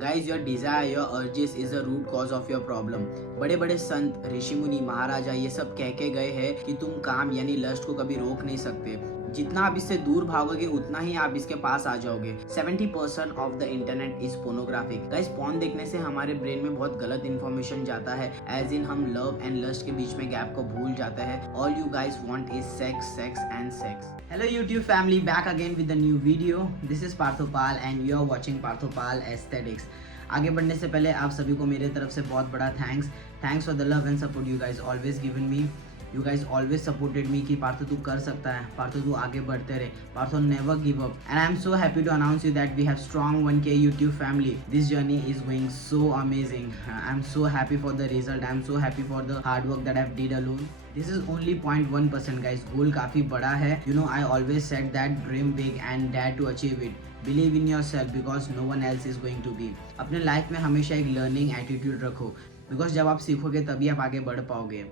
Guys your desire your urges is the root cause of your problem. बड़े बड़े संत ऋषि मुनि महाराजा ये सब कह के गए हैं कि तुम काम यानी लस्ट को कभी रोक नहीं सकते। जितना आप इससे दूर भागोगे उतना ही आप इसके पास आ जाओगे। 70% of the internet is pornographic. Guys porn देखने से हमारे ब्रेन में बहुत गलत इन्फॉर्मेशन जाता है, एज इन हम लव एंड लस्ट के बीच में गैप को भूल जाते हैं। All you guys want is sex sex and sex. Hello YouTube family, back again with the new video. This is Parthopal and you are watching Parthopal aesthetics. आगे बढ़ने से पहले आप सभी को मेरे तरफ से बहुत बड़ा thanks for the love and support you guys always given me. You guys always supported me कि पार्थो तू कर सकता है, पार्थो तू आगे बढ़ते रहे, Partho never give up. And I am so happy to announce you that we have strong 1K YouTube family. This journey is going so amazing. I am so happy for the result, I am so happy for the hard work that I did alone. This is only 0.1% guys. Goal काफ़ी बड़ा है। You know I always set that dream big and dare to achieve it. Believe in yourself because no one else is going to be. अपने life में हमेशा एक learning attitude रखो, because जब आप सीखोगे तभी आप आगे बढ़ पाओगे।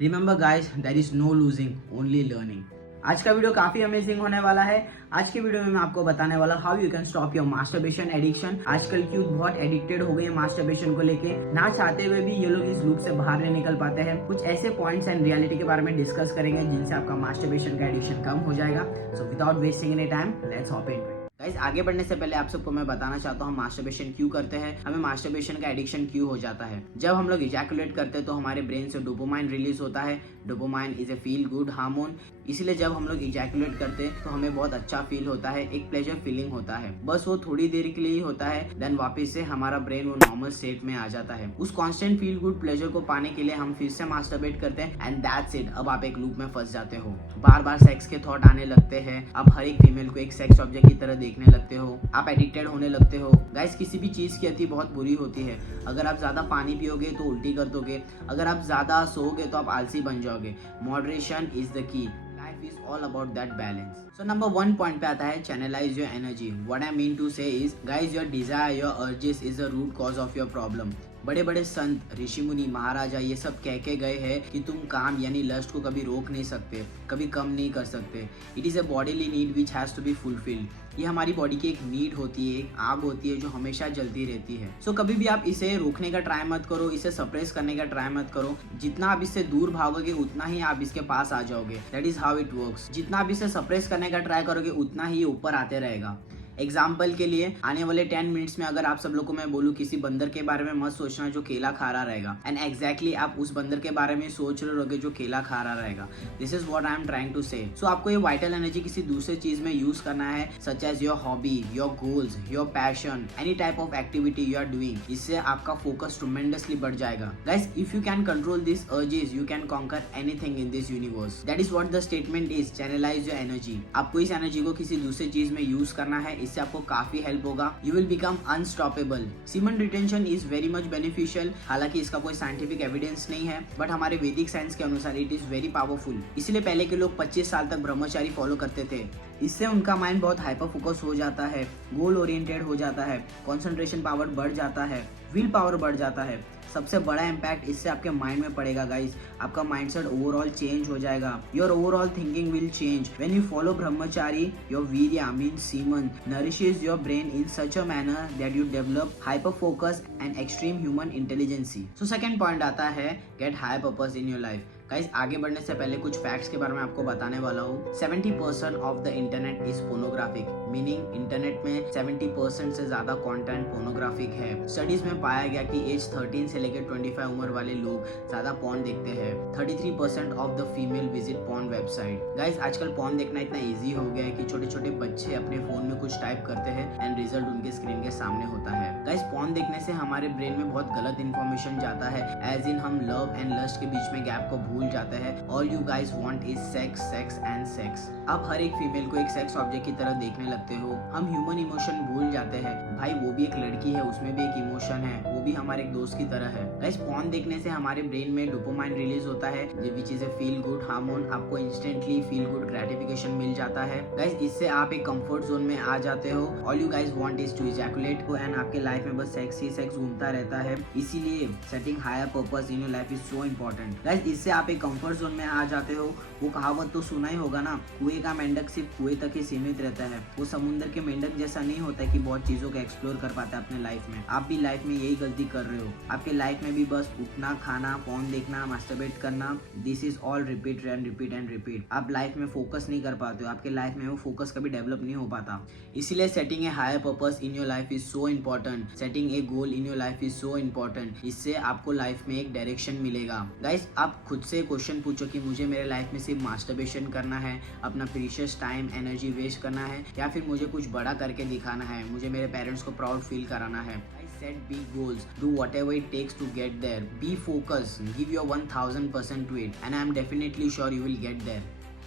Remember guys, there is no losing, only learning. आज का वीडियो काफी अमेजिंग होने वाला है। आज के वीडियो में मैं आपको बताने वाला how you can stop your masturbation addiction. आजकल की यूथ बहुत एडिक्टेड हो गई है मास्टरबेशन को लेके। ना चाहते हुए भी ये लोग इस लूप से बाहर नहीं निकल पाते हैं। कुछ ऐसे पॉइंट्स एंड रियलिटी के बारे में डिस्कस करेंगे जिनसे आपका मास्टरबेशन का एडिक्शन कम हो जाएगा। So without wasting any time, let's hop into it. Guys आगे बढ़ने से पहले आप सबको मैं बताना चाहता हूँ हम मास्टरबेशन क्यों करते हैं, हमें मास्टरबेशन का एडिक्शन क्यों हो जाता है। जब हम लोग इजैकुलेट करते हैं तो हमारे ब्रेन से डोपामाइन रिलीज होता है। Dopamine is a feel good hormone. इसीलिए जब हम लोग इजैकुलेट करते हैं तो हमें बहुत अच्छा फील होता है, एक प्लेजर फीलिंग होता है। बस वो थोड़ी देर के लिए ही होता है, देन वापस से हमारा ब्रेन वो नॉर्मल स्टेट में आ जाता है। उस कांस्टेंट फील गुड प्लेजर को पाने के लिए हम फिर से मास्टरबेट करते हैं एंड दैट्स इट। अब आप एक लूप में फंस जाते हो, बार बार सेक्स के थॉट आने लगते हैं। आप हर एक फीमेल को एक सेक्स ऑब्जेक्ट की तरह देखने लगते हो, आप एडिक्टेड होने लगते हो। गाइस किसी भी चीज की अति बहुत बुरी होती है। अगर आप ज्यादा पानी पियोगे तो उल्टी कर दोगे, अगर आप ज्यादा सोओगे तो आप आलसी बन जाओगे। Moderation is the key. Life is all about that balance. So number 1 point पे आता है channelize your energy. What I mean to say is guys your desire your urges is the root cause of your problem. बड़े बड़े संत ऋषि मुनि महाराजा ये सब कह के गए हैं कि तुम काम यानी लस्ट को कभी रोक नहीं सकते, कभी कम नहीं कर सकते। It is a bodily need which has to be fulfilled. ये हमारी बॉडी की एक नीड होती है, एक आग होती है जो हमेशा जलती रहती है। सो कभी भी आप इसे रोकने का ट्राई मत करो, इसे सप्रेस करने का ट्राई मत करो। जितना आप इससे दूर भागोगे उतना ही आप इसके पास आ जाओगे। That is how it works. जितना आप इसे सप्रेस करने का ट्राई करोगे उतना ही ऊपर आते रहेगा। एग्जाम्पल के लिए आने वाले 10 मिनट्स में अगर आप सब लोग को मैं बोलूँ किसी बंदर के बारे में मत सोचना जो केला खा रहा रहेगा, एंड एग्जैक्टली आप उस बंदर के बारे में सोच रहे होगे जो केला खा रहा रहेगा। This is what I am trying to say. So आपको ये वाइटल एनर्जी किसी दूसरे चीज में यूज करना है, such as your hobby, your goals, your passion, any type of activity you are doing. इससे आपका फोकस ट्रेमेंडसली बढ़ जाएगा। Guys if you can control this urges you can conquer anything in this universe. That is what the statement is, channelise your energy. आपको इस energy को किसी दूसरे चीज में यूज करना है, इससे आपको काफी हेल्प होगा। You will become unstoppable. Semen retention is very much beneficial. हालांकि इसका कोई साइंटिफिक एविडेंस नहीं है, बट हमारे वैदिक साइंस के अनुसार इट इज वेरी पावरफुल। इसलिए पहले के लोग 25 साल तक ब्रह्मचारी फॉलो करते थे। इससे उनका माइंड बहुत हाइपर फोकस हो जाता है, गोल ओरिएंटेड हो जाता है, कंसंट्रेशन पावर बढ़ जाता है, विल पावर बढ़ जाता है। सबसे बड़ा इम्पैक्ट इससे आपके माइंड में पड़ेगा गाइस। आपका माइंडसेट ओवरऑल चेंज हो जाएगा। Your overall thinking will change when you follow Brahmachari. Your वीर्य means semen nourishes your brain in such a manner that you develop hyper focus and extreme human intelligence. So second point आता है get high purpose in your life. Guys आगे बढ़ने से पहले कुछ facts के बारे में आपको बताने वाला हूँ। 70% of the internet is pornographic, meaning internet में 70% से ज्यादा कंटेंट पोर्नोग्राफिक है। स्टडीज में पाया गया कि एज 13 से लेकर 25 उम्र वाले लोग ज्यादा पॉर्न देखते हैं। 33% of the female visit porn website. Guys आजकल पॉर्न देखना इतना ईजी हो गया है कि छोटे छोटे बच्चे अपने फोन में कुछ टाइप करते हैं एंड रिजल्ट उनके स्क्रीन के सामने होता है। गाइस पॉर्न देखने से हमारे ब्रेन में बहुत गलत इन्फॉर्मेशन जाता है, एज इन हम लव एंड लस्ट के बीच में गैप को भूल जाते हैं। All you guys want is sex sex and sex. आप हर एक फीमेल को एक सेक्स ऑब्जेक्ट की तरह देखने लगते हो। हम ह्यूमन इमोशन भूल जाते हैं। भाई वो भी एक लड़की है, उसमें भी एक इमोशन है, वो भी हमारे एक दोस्त की तरह है। गाइस पॉर्न देखने से हमारे ब्रेन में डोपामाइन रिलीज होता है which is a feel good hormone. आपको इंस्टेंटली फील गुड ग्रेटिफिकेशन मिल जाता है। गाइस इससे आप एक कंफर्ट जोन में आ जाते हो। All you guys want is to ejaculate and आपके लाइफ में बस सेक्स ही सेक्स घूमता रहता है। इसीलिए setting higher purpose in your life is so important. Guys इससे आप एक कंफर्ट जोन में आ जाते हो। वो कहावत तो सुना ही होगा ना, कुएं का मेंढक सिर्फ कुएं तक ही सीमित रहता है। वो समुद्र के मेंढक जैसा नहीं होता कि बहुत चीजों को एक्सप्लोर कर पाते अपने लाइफ में। आप भी लाइफ में यही गलती कर रहे हो। आपके लाइफ में भी बस उठना, खाना, फोन देखना, मास्टरबेट करना, this is all repeat and repeat and repeat. आप लाइफ में फोकस नहीं कर पाते हो, आपके लाइफ में वो फोकस कभी डेवलप नहीं हो पाता। इसीलिए setting a higher purpose in your life is so important. Setting a goal in your life is so important. इससे आपको लाइफ में एक डायरेक्शन मिलेगा। गाइस, आप खुद से क्वेश्चन पूछो कि मुझे मेरे लाइफ में सिर्फ मास्टरबेशन करना है, अपना प्रीशियस टाइम एनर्जी वेस्ट करना है, या फिर मुझे कुछ बड़ा करके दिखाना है, मुझे मेरे पेरेंट्स को प्राउड फील कराना है। Set big goals, do whatever it takes to get there, be focused, give your 1000% to it, and I am definitely sure you will get there.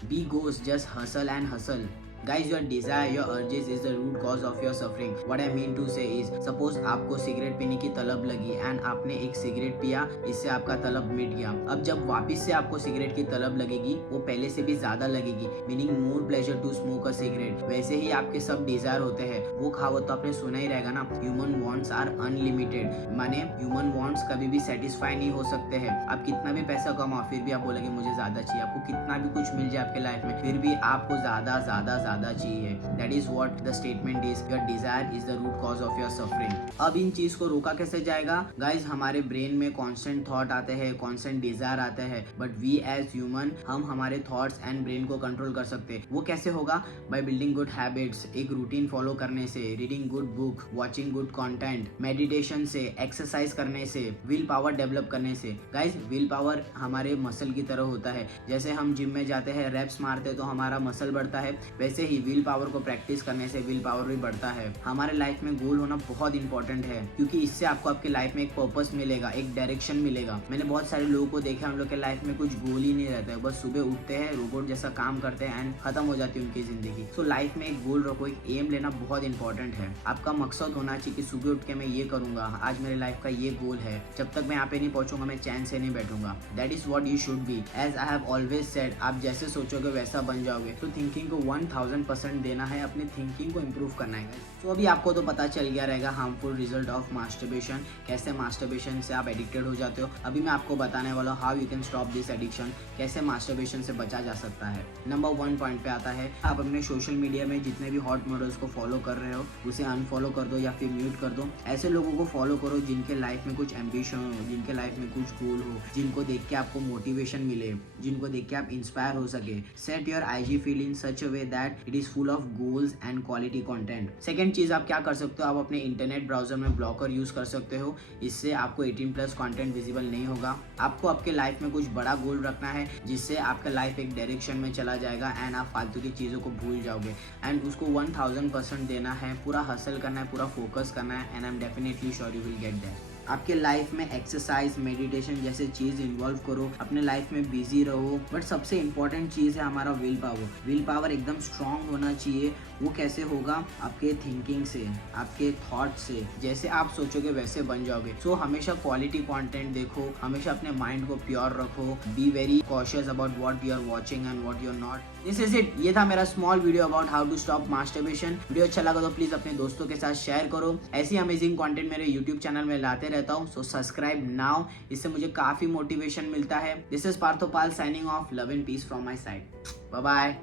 Be goals, just hustle and hustle. Guys, your desire, your urges is the root cause of your suffering. What I mean to say is, suppose आपको cigarette पीने की तलब लगी and आपने एक cigarette पिया, इससे आपका तलब मिट गया। अब जब वापस से आपको सिगरेट की तलब लगेगी, वो पहले से भी ज्यादा लगेगी, meaning more pleasure to smoke a cigarette. वैसे ही आपके सब डिजायर होते हैं, वो कहावत तो आपने सुना ही रहेगा ना, ह्यूमन वांट्स आर अनलिमिटेड। माने ह्यूमन वांट्स कभी भी सेटिस्फाई नहीं हो सकते हैं। आप कितना भी पैसा कमाओ, फिर भी आप बोलेंगे मुझे ज्यादा चाहिए। आपको कितना भी कुछ मिल जाए आपके लाइफ में, फिर भी आपको ज्यादा ज्यादा ज्यादा चाहिए। That is what the statement is, your desire is the root cause of your suffering. अब इन चीज को रोका कैसे जाएगा? गाइज, हमारे ब्रेन में कॉन्स्टेंट थॉट आते हैं, कॉन्स्टेंट डिजायर आते हैं, बट वी एज ह्यूमन, हम हमारे थॉट्स एंड ब्रेन को कंट्रोल कर सकते हैं। वो कैसे होगा? बाय बिल्डिंग गुड हैबिट्स, एक रूटीन फॉलो करने से, reading good book, watching good content, meditation से, एक्सरसाइज करने से, विल पावर डेवलप करने से। गाइज, विल पावर हमारे मसल की तरह होता है। जैसे हम जिम में जाते हैं, रेप्स मारते हैं तो हमारा मसल बढ़ता है, वैसे ही विल पावर को प्रैक्टिस करने से विल पावर भी बढ़ता है। हमारे लाइफ में गोल होना बहुत इंपॉर्टेंट है, क्योंकि इससे आपको आपके लाइफ में एक पर्पस मिलेगा, एक डायरेक्शन मिलेगा। मैंने बहुत सारे लोगों को देखा, उन लोग के लाइफ में कुछ गोल ही नहीं रहता है, बस सुबह उठते हैं, रोबोट जैसा काम करते हैं एंड खत्म हो जाती है उनकी जिंदगी। तो लाइफ में एक गोल रखो, एक एम लेना बहुत इंपॉर्टेंट है। आपका मकसद होना चाहिए कि सुबह उठ के मैं ये करूंगा, आज मेरे लाइफ का ये गोल है, जब तक मैं यहाँ पे नहीं पहुंचूंगा मैं चैन से नहीं बैठूंगा। That is what you should be. As I have always said, आप जैसे सोचोगे वैसा बन जाओगे। तो थिंकिंग को 1000% देना है, अपनी थिंकिंग को इम्प्रूव करना है। तो अभी आपको तो पता चल गया रहेगा हार्मफुल रिजल्ट ऑफ मास्टरबेशन, कैसे मास्टरबेशन से आप एडिक्टेड हो जाते हो। अभी मैं आपको बताने वाला हूँ how you can stop this addiction, कैसे मास्टरबेशन से बचा जा सकता है। नंबर 1 पॉइंट पे आता है, आप अपने सोशल मीडिया में जितने भी हॉट मॉडल्स को फॉलो कर रहे हो उसे अनफॉलो कर दो या फिर म्यूट कर दो। ऐसे लोगों को फॉलो करो जिनके लाइफ में कुछ एम्बिशन हो, जिनके लाइफ में कुछ गोल हो, जिनको देख के आपको मोटिवेशन मिले, जिनको देख के आप इंस्पायर हो सके। Set your IG feed in such a way that it is full of goals and quality content. Second चीज आप क्या कर सकते हो, आप अपने इंटरनेट ब्राउजर में ब्लॉकर यूज कर सकते हो। इससे आपको 18+ कंटेंट विजिबल नहीं होगा। आपको आपके लाइफ में कुछ बड़ा गोल रखना है, जिससे आपका लाइफ एक डायरेक्शन में चला जाएगा एंड आप फालतू की चीज़ों को भूल जाओगे एंड उसको 1000% देना है, पूरा हसल करना है, पूरा फोकस करना है and I am definitely sure you will get that. आपके लाइफ में एक्सरसाइज, मेडिटेशन जैसे चीज़ इन्वॉल्व करो, अपने लाइफ में बिजी रहो। बट सबसे इंपॉर्टेंट चीज़ है हमारा विल पावर। विल पावर एकदम स्ट्रांग होना चाहिए। वो कैसे होगा? आपके थिंकिंग से, आपके थॉट से। जैसे आप सोचोगे वैसे बन जाओगे। सो हमेशा क्वालिटी कंटेंट देखो, हमेशा अपने माइंड को प्योर रखो। Be very cautious about what you are watching and what you are not. This is it. ये था मेरा small video about how to stop masturbation. Video अच्छा लगा तो प्लीज अपने दोस्तों के साथ शेयर करो। ऐसी अमेजिंग कंटेंट मेरे यूट्यूब चैनल में लाते रहता हूँ, सो सब्सक्राइब नाउ। इससे मुझे काफी मोटिवेशन मिलता है। This is Parthopal signing off. Love and peace from my side. Bye bye.